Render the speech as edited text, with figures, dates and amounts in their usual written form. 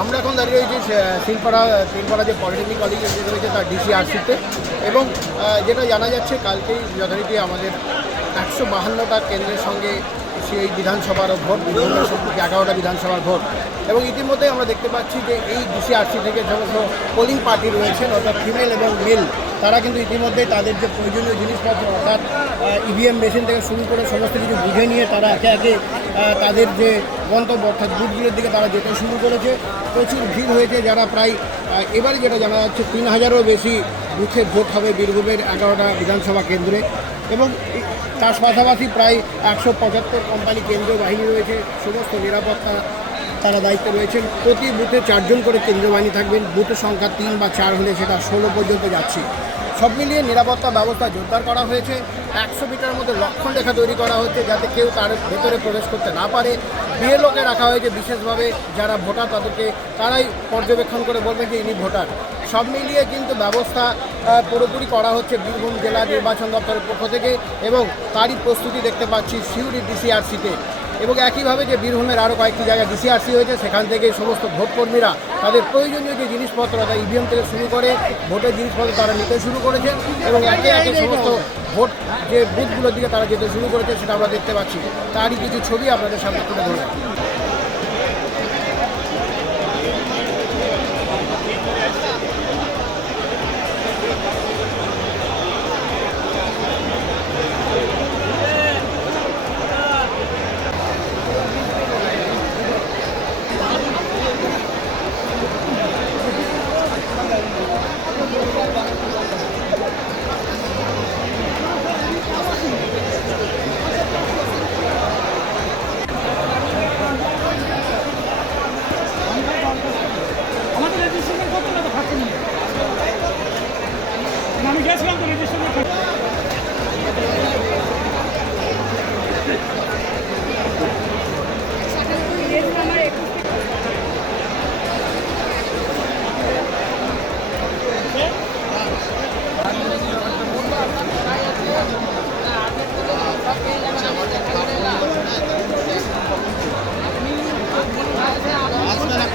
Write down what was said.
আমরা এখন দাঁড়িয়ে রয়েছি তিনপাড়া যে পলিটেকনিক কলেজ রয়েছে তার ডিসিআরসিতে, এবং যেটা জানা যাচ্ছে কালকেই যথারীতি আমাদের 152টা কেন্দ্রের সঙ্গে সেই বিধানসভার ভোট, 11টা বিধানসভার ভোট, এবং ইতিমধ্যে আমরা দেখতে পাচ্ছি যে এই ডিসিআরসি থেকে সমস্ত পোলিং পার্টি রয়েছেন অর্থাৎ ফিমেল এবং মেল, তারা কিন্তু ইতিমধ্যে তাদের যে প্রয়োজনীয় জিনিসপত্র অর্থাৎ ইভিএম মেশিন থেকে শুরু করে সমস্ত কিছু বুঝে নিয়ে তারা একে একে তাদের যে গন্তব্য অর্থাৎ বুথগুলোর দিকে তারা যেতে শুরু করেছে। প্রচুর ভিড় হয়েছে, যারা প্রায় এবারে যেটা জানা যাচ্ছে 3000-এরও বেশি বুথে ভোট হবে বীরভূমের 11টা বিধানসভা কেন্দ্রে, এবং তার পাশাপাশি প্রায় 175 কোম্পানি কেন্দ্রীয় বাহিনী রয়েছে, সমস্ত নিরাপত্তা তারা দায়িত্বে রয়েছেন। প্রতি বুথে 4 জন করে কেন্দ্রীয় বাহিনী থাকবেন, বুথের সংখ্যা 3 বা 4 হলে সেটা 16 পর্যন্ত যাচ্ছে। সব মিলিয়ে নিরাপত্তা ব্যবস্থা জোরদার করা হয়েছে। 100 মিটারের মধ্যে লক্ষণ রেখা তৈরি করা হচ্ছে যাতে কেউ তার ভেতরে প্রবেশ করতে না পারে। বিএলওকে রাখা হয়েছে বিশেষভাবে, যারা ভোটার তারাই পর্যবেক্ষণ করে বলবেন যে ইনি ভোটার। সব মিলিয়ে কিন্তু ব্যবস্থা পুরোপুরি করা হচ্ছে বীরভূম জেলা নির্বাচন দপ্তরের পক্ষ থেকে, এবং তারই প্রস্তুতি দেখতে পাচ্ছি সিউড়ি ডিসিআরসিতে। এবং একইভাবে যে বীরভূমের আরও কয়েকটি জায়গায় ডিসিআরসি হয়েছে, সেখান থেকে সমস্ত ভোটকর্মীরা তাদের প্রয়োজনীয় যে জিনিসপত্র অর্থাৎ ইভিএম থেকে শুরু করে ভোটের জিনিসপত্র তারা নিতে শুরু করেছেন, এবং একে একে সমস্ত ভোট যে বুথগুলোর দিকে তারা যেতে শুরু করেছে সেটা আমরা দেখতে পাচ্ছি। তারই কিছু ছবি আপনাদের সামনে তুলে ধরলাম। আমি গেছিলাম তো রেজিস্ট্রেশন আসবে না